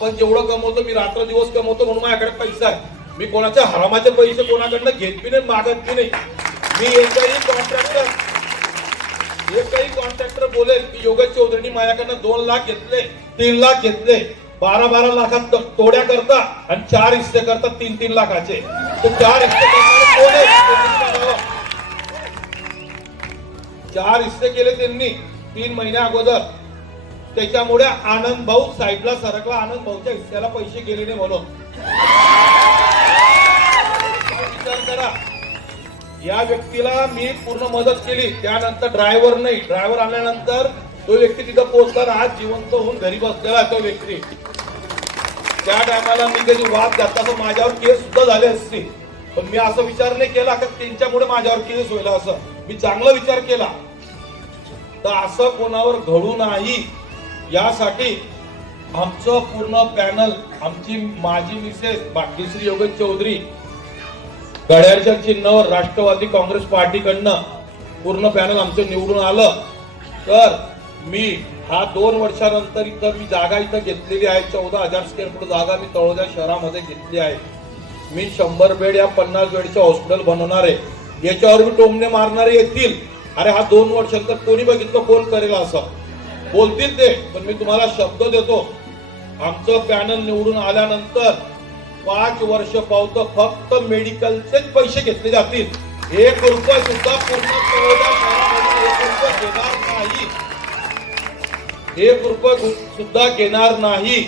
आपण जेवढं कमवतो, मी रात्र दिवस कमवतो म्हणून माझ्याकडे पैसा आहे. मी कोणाच्या हरामाचे पैसे कोणाकडनं घेत बी नाही, मागत बी नाही. मी एकही कॉन्ट्रॅक्टर बोलेल की योगेश चौधरींनी माझ्याकडनं 2 लाख घेतले, 3 लाख घेतले, 12-12 लाखात तोड्या करता आणि 4 हिस्से करता 3-3 लाखाचे. तो 4 हिस्से करणारे कोण आहे? 4 हिस्से केले त्यांनी 3 महिन्या अगोदर. त्याच्यामुळे आनंद भाऊ साईडला सरकला, आनंद भाऊच्या हिस्स्याला पैसे गेले नाही म्हणून. विचार करा, या व्यक्तीला मी पूर्ण मदत केली. त्यानंतर ड्रायव्हर नाही, ड्रायव्हर आल्यानंतर तो व्यक्ती तिथं पोहोचला, आज जिवंत होऊन घरी बसलेला तो व्यक्ती. त्या टायमाला मी कधी वाद घातला तर माझ्यावर केस सुद्धा झाले असते, पण मी असं विचार नाही केला की त्यांच्यामुळे माझ्यावर केस होईल. असं मी चांगला विचार केला. तर असं कोणावर घडू नाही यासाठी आमचं पूर्ण पॅनल, आमची माजी मिसेस भाग्यश्री योगेश चौधरी, घड्याळच्या चिन्हावर राष्ट्रवादी काँग्रेस पार्टीकडनं पूर्ण पॅनल आमचं निवडून आलं. तर मी हा 2 वर्षानंतर इथं मी जागा इथं घेतलेली आहे. 14,000 स्क्वेअर फूट जागा मी तळोजा शहरामध्ये घेतली आहे. मी 100 बेड या 50 बेडचे हॉस्पिटल बनवणार आहे. याच्यावर मी टोमणे मारणारे येतील, अरे हा 2 वर्षांतर कोणी बघितलं, कोण करेल असं बोलतील ते. पण मी तुम्हाला शब्द देतो, आमचं पॅनल निवडून आल्यानंतर 5 वर्ष पावतं फक्त मेडिकलचेच पैसे घेतले जातील. 1 रुपया सुद्धा पूर्ण तळोजा शहरामध्ये 1 रुपया घेणार नाही, 1 रुपया सुद्धा घेणार नाही.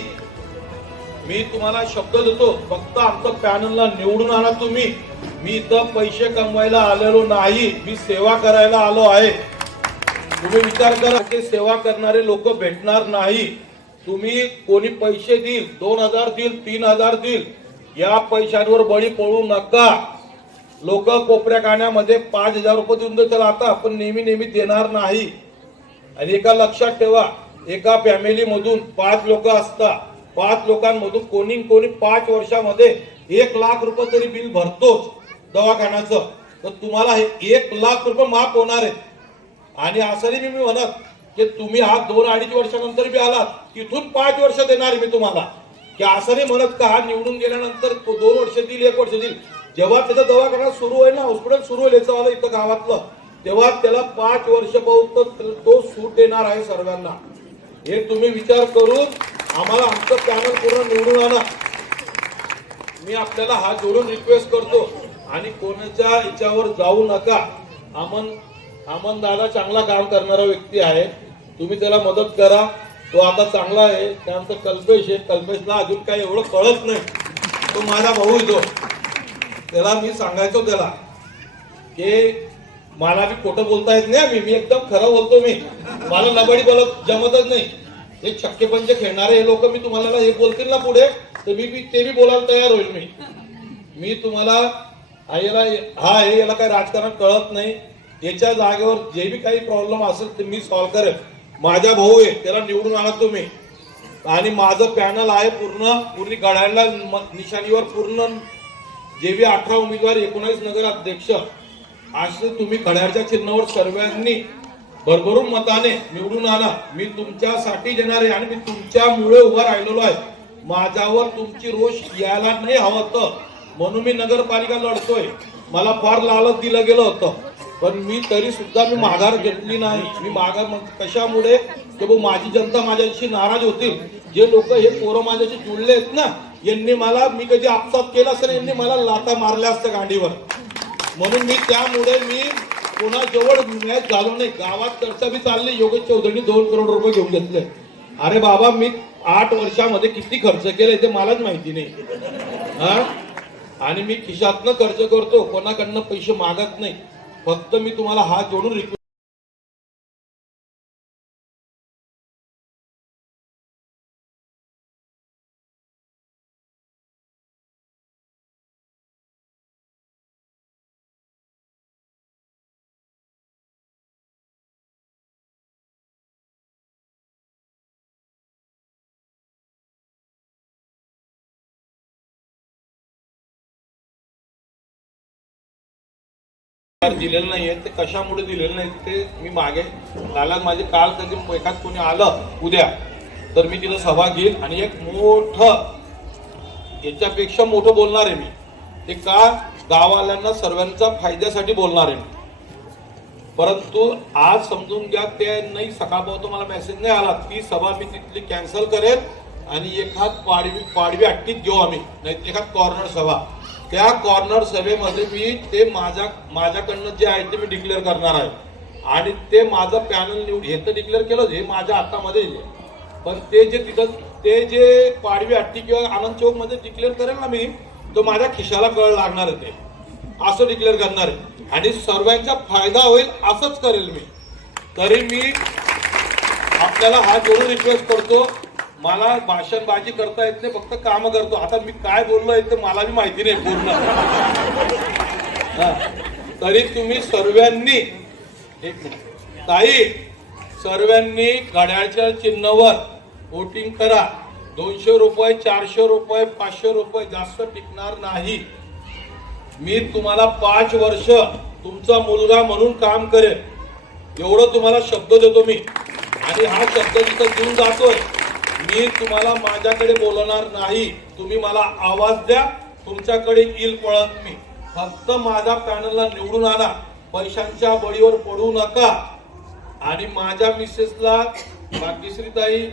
मी तुम्हाला शब्द देतो, फक्त आमचं पॅनलला निवडून आणा तुम्ही. मी इथं पैसे कमवायला आलेलो नाही, मी सेवा करायला आलो आहे. तुम्ही विचार करा, की सेवा करणारे लोक भेटणार नाही. तुम्ही कोणी पैसे देईल, 2,000 देईल, 3,000 देईल, या पैशांवर बळी पडू नका. लोक कोपऱ्या काण्यामध्ये 5,000 रुपये देऊन देतात, आता आपण नेहमी देणार नाही. आणि एका लक्षात ठेवा, एका फॅमिली मधून 5 लोक असतात. 5 लोकांमधून कोणी 5 वर्षामध्ये 1 लाख रुपये तरी बिल भरतोच दवाखान्याचं. तर तुम्हाला हे 1 लाख रुपये माफ होणार आहेत. आणि असं नाही मी म्हणत की तुम्ही हा 2-2.5 वर्षानंतर बी आलात, तिथून 5 वर्ष देणार मी तुम्हाला, की असं नाही म्हणत का हा निवडून गेल्यानंतर तो 2 वर्ष देईल, 1 वर्ष देईल. जेव्हा त्याचा दवाखाना सुरू होईल ना, हॉस्पिटल सुरू होईल याचं इथं गावातलं, तेव्हा त्याला 5 वर्ष पाहून तो सूट देणार आहे सर्वांना. हे तुम्ही विचार करून आम्हाला आमचं पॅनल पूर्ण निवडून आणा. मी आपल्याला हात जोडून रिक्वेस्ट करतो आणि कोणाच्या याच्यावर जाऊ नका. अमन दादा चांगला काम करणारा व्यक्ती आहे, तुम्ही त्याला मदत करा. तो आता चांगला आहे. त्यानंतर कल्पेश आहे, कल्पेशला अजून काही एवढं कळत नाही, तो माझा भाऊ येतो. त्याला मी सांगायचो त्याला की मला बी खोटं बोलता येत नाही, मी एकदम खरं बोलतो. मला लबाडी बोलत जमतच नाही. हे छक्केपंचे खेळणारे हे लोक मी तुम्हाला हे बोलतील ना पुढे, तर ते बी बोलायला तयार होईल. मी तुम्हाला याला काही राजकारण कळत नाही. याच्या जागेवर जे बी काही प्रॉब्लेम असेल ते मी सॉल्व्ह करेन. माझा भाऊ आहे, त्याला निवडून आणा तुम्ही. आणि माझं पॅनल आहे पूर्ण घड्याळला निशाणीवर पूर्ण जे बी 18 उमेदवार, 19 नगर अध्यक्ष, असे तुम्ही घड्याळच्या चिन्हावर सर्वांनी भरभरून मताने निवडून आणा. मी तुमच्यासाठी देणार आहे आणि मी तुमच्यामुळे उभा राहिलेलो आहे. माझ्यावर तुमची रोष यायला नाही हवं म्हणून मी नगरपालिका लढतोय. मला फार लालच दिलं गेलं होतं, पण मी तरी सुद्धा मी माघार घेतली नाही. मी माघार कशामुळे, की माझी जनता माझ्याशी नाराज होती. जे लोक हे पोरं माझ्याशी जुळले आहेत ना, यांनी मला, मी कधी आपसात केला असेल, यांनी मला लाथा मारल्या असत्या गांडीवर. म्हणून मी त्यामुळे मी कोणाजवळ मॅच झालो नाही. गावात चर्चा बी चालली, योगेश चौधरींनी 2 करोड रुपये घेऊन घेतले. अरे बाबा, मी 8 वर्षामध्ये किती खर्च केले ते मलाच माहिती नाही. आणि मी खिशातनं खर्च करतो, कोणाकडनं पैसे मागत नाही. फक्त मी तुम्हाला हात जोडून रिक्वेस्ट दिलेलं नाहीये. ते कशामुळे दिलेलं नाही ते मी मागे काल माझे काल कधी एखाद कोणी आलं उद्या तर मी तिथं सभा घेईल आणि एक मोठं, याच्यापेक्षा मोठं बोलणार आहे मी. ते का, गाववाल्यांना सर्वांच्या फायद्यासाठी बोलणार आहे. परंतु आज समजून घ्या, ते नाही सकाळपासून मला मेसेज नाही आला, ती सभा मी तिथली कॅन्सल करेल आणि एखाद पाडवी अट्टीत घेऊ आम्ही, नाही एखाद कॉर्नर सभा. त्या कॉर्नर सभेमध्ये मी ते माझ्याकडनं जे आहे ते मी डिक्लेअर करणार आहे आणि ते माझं पॅनल हे तर डिक्लेअर केलं, हे माझ्या हातामध्ये आहे. पण ते जे तिथं ते जे पाडवी अट्टी किंवा आनंद चौक मध्ये डिक्लेअर करेल ना मी, तो माझ्या खिशाला कळ लागणार आहे, ते असं डिक्लेअर करणार आहे आणि सर्वांचा फायदा होईल असंच करेल मी. तरी मी आपल्याला हा जरूर रिक्वेस्ट करतो, मला भाषणबाजी करता येत नाही, फक्त काम करतो. आता मी काय बोललोय ते मला बी माहिती नाही पूर्ण. तरी तुम्ही सर्वांनी, एक मिनिट ताई, सर्वांनी घड्याळच्या चिन्हावर वोटिंग करा. 200 रुपये, 400 रुपये, 500 रुपये जास्त टिकणार नाही. मी तुम्हाला 5 वर्ष तुमचा मुलगा म्हणून काम करेन, एवढं तुम्हाला शब्द देतो मी. आणि हा शब्द जिथं देऊन जातोय, मी तुम्हाला माझ्याकडे बोलणार नाही. तुम्ही मला आवाज द्या, तुमच्याकडे येईल पळत मी. फक्त माझ्या पॅनलला निवडून आणा, पैशांच्या बळीवर पडू नका. आणि माझ्या मिसेसला, भाग्यश्रीताई,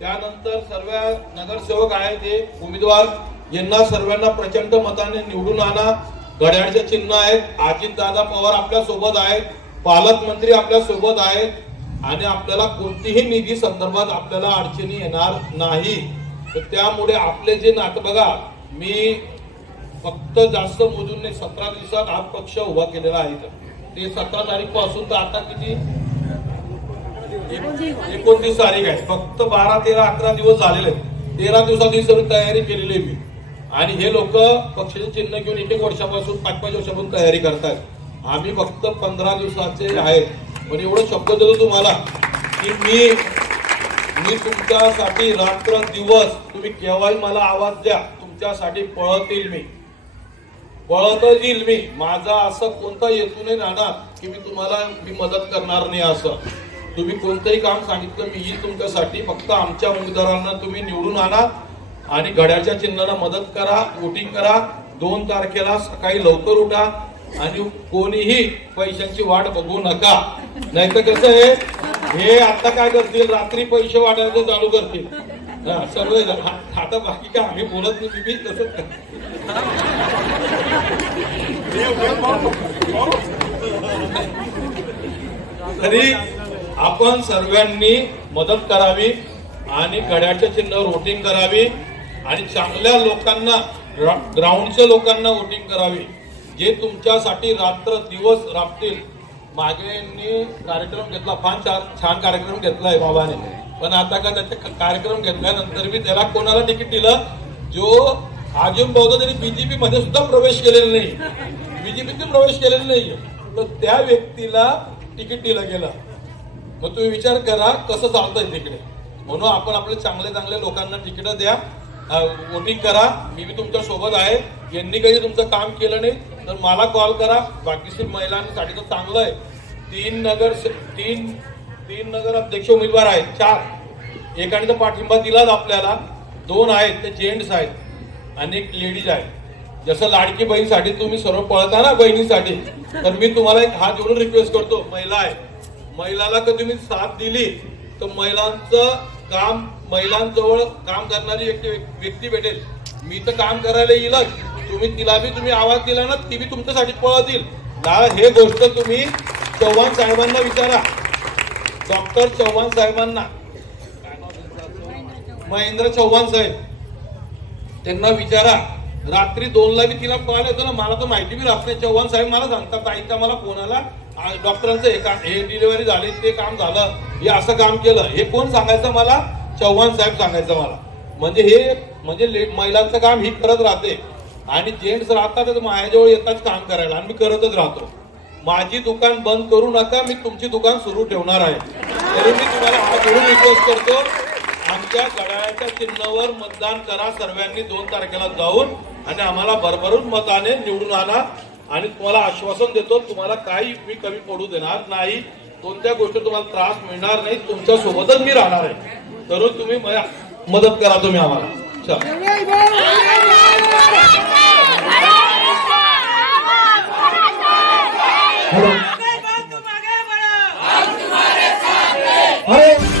त्यानंतर सर्व नगरसेवक आहेत, हे उमेदवार, यांना सर्वांना प्रचंड मताने निवडून आणा. घड्याळचे चिन्ह आहेत, अजितदादा पवार आपल्या सोबत आहेत, पालकमंत्री आपल्या सोबत आहेत आणि आपल्याला कोणतीही निधी संदर्भात आपल्याला अडचणी येणार नाही. तर त्यामुळे आपले जे नातं बघा, मी फक्त जास्त मोजून नाही, 17 दिवसात हा पक्ष उभा केलेला आहे. ते 17 तारीख पासून तर आता किती 29 तारीख आहे, फक्त 12, 13, 11 दिवस झालेले आहेत. 13 दिवसाची सगळी तयारी केलेली आहे मी. आणि हे लोक पक्षाचे चिन्ह घेऊन 1-1 वर्षापासून 5-5 वर्षापासून तयारी करतात. आम्ही फक्त 15 दिवसाचे आहेत. पण एवढं शब्द देतो तुम्हाला की मी तुमच्यासाठी रात्र दिवस, तुम्ही केव्हाही मला आवाज द्या, तुमच्यासाठी पळत येईल मी, पळतच येईल मी. माझा असं कोणता हेतू नाही राहणार की मी तुम्हाला मदत करणार नाही. असं तुम्ही कोणतंही काम सांगितलं मी येईल तुमच्यासाठी. फक्त आमच्या उमेदवारांना तुम्ही निवडून आणा आणि घड्याळच्या चिन्हाला मदत करा, वोटिंग करा. 2 तारखेला सकाळी लवकर उठा आणि कोणीही पैशांची वाट बघू नका. नाहीतर कसं आहे, हे आता काय करतील, रात्री पैसे वाटायचं चालू करतील सर्व. आता बाकी काय आम्ही बोलत नाही, मी तसंच तरी आपण सर्वांनी मदत करावी आणि घड्याळच्या चिन्हावर वोटिंग करावी आणि चांगल्या लोकांना, ग्राउंडच्या लोकांना वोटिंग करावी, जे तुमच्यासाठी रात्र दिवस राबतील. मागे कार्यक्रम घेतला, फार छान कार्यक्रम घेतलाय बाबाने. पण आता का त्याचा कार्यक्रम घेतल्यानंतर मी त्याला कोणाला तिकीट दिलं, जो अजून बहुधा त्यांनी बीजेपी मध्ये सुद्धा प्रवेश केलेला नाही, बीजेपीत प्रवेश केलेला नाहीये, तर त्या व्यक्तीला तिकीट दिलं गेलं. मग तुम्ही विचार करा कसं चालतंय तिकडे. म्हणून आपण आपल्या चांगल्या लोकांना तिकीट द्या, वोटिंग करा. मी बी तुमच्या सोबत आहे. यांनी काही तुमचं काम केलं नाही तर मला कॉल करा. बाकीच्या महिलांसाठी तर चांगलं आहे. 3 नगर अध्यक्ष उमेदवार आहेत, 4. एकाने तर पाठिंबा दिलाच आपल्याला, 2 आहेत ते जेंट्स आहेत आणि 1 लेडीज आहे. जसं लाडकी बहीणसाठी तुम्ही सर्व पळता ना बहिणीसाठी, तर मी तुम्हाला एक हात जोडून रिक्वेस्ट करतो, महिला आहे, महिलाला कधी तुम्ही साथ दिली तर महिलांचं काम, महिलांजवळ काम करणारी व्यक्ती भेटेल. मी तर काम करायला येईलच, तुम्ही आवाज दिला ना, ती बी तुमच्यासाठी पळतील. हे गोष्ट तुम्ही चव्हाण साहेबांना विचारा, डॉक्टर चव्हाण साहेबांना, महेंद्र चव्हाण साहेब, त्यांना विचारा. रात्री 2ला बी तिला कॉल येतो ना, मला तर माहिती बी राहत नाही. चव्हाण साहेब मला सांगतात, ताईचा मला फोन आला, डॉक्टरांचं हे डिलिव्हरी झाली, ते काम झालं, हे असं काम केलं. हे कोण सांगायचं मला? चव्हाण साहेब सांगायचं मला. म्हणजे महिलांचं काम ही करत राहते आणि जेंट्स राहतात माझ्याजवळ येतात काम करायला आणि मी करतच राहतो. माझी दुकान बंद करू नका, मी तुमची दुकान सुरू ठेवणार आहे. तरी मी तुम्हाला हा जोडून रिक्वेस्ट करतो, आमच्या घड्याळाच्या चिन्हावर मतदान करा सर्वांनी 2 तारखेला जाऊन आणि आम्हाला भरभरून मताने निवडून आणा. आणि तुम्हाला आश्वासन देतो, तुम्हाला काही मी कमी पडू देणार नाही, कोणत्या गोष्टी तुम्हाला त्रास मिळणार नाही, तुमच्या सोबतच मी राहणार आहे. करून तुम्ही मदत करा तुम्ही आम्हाला. चला. अरे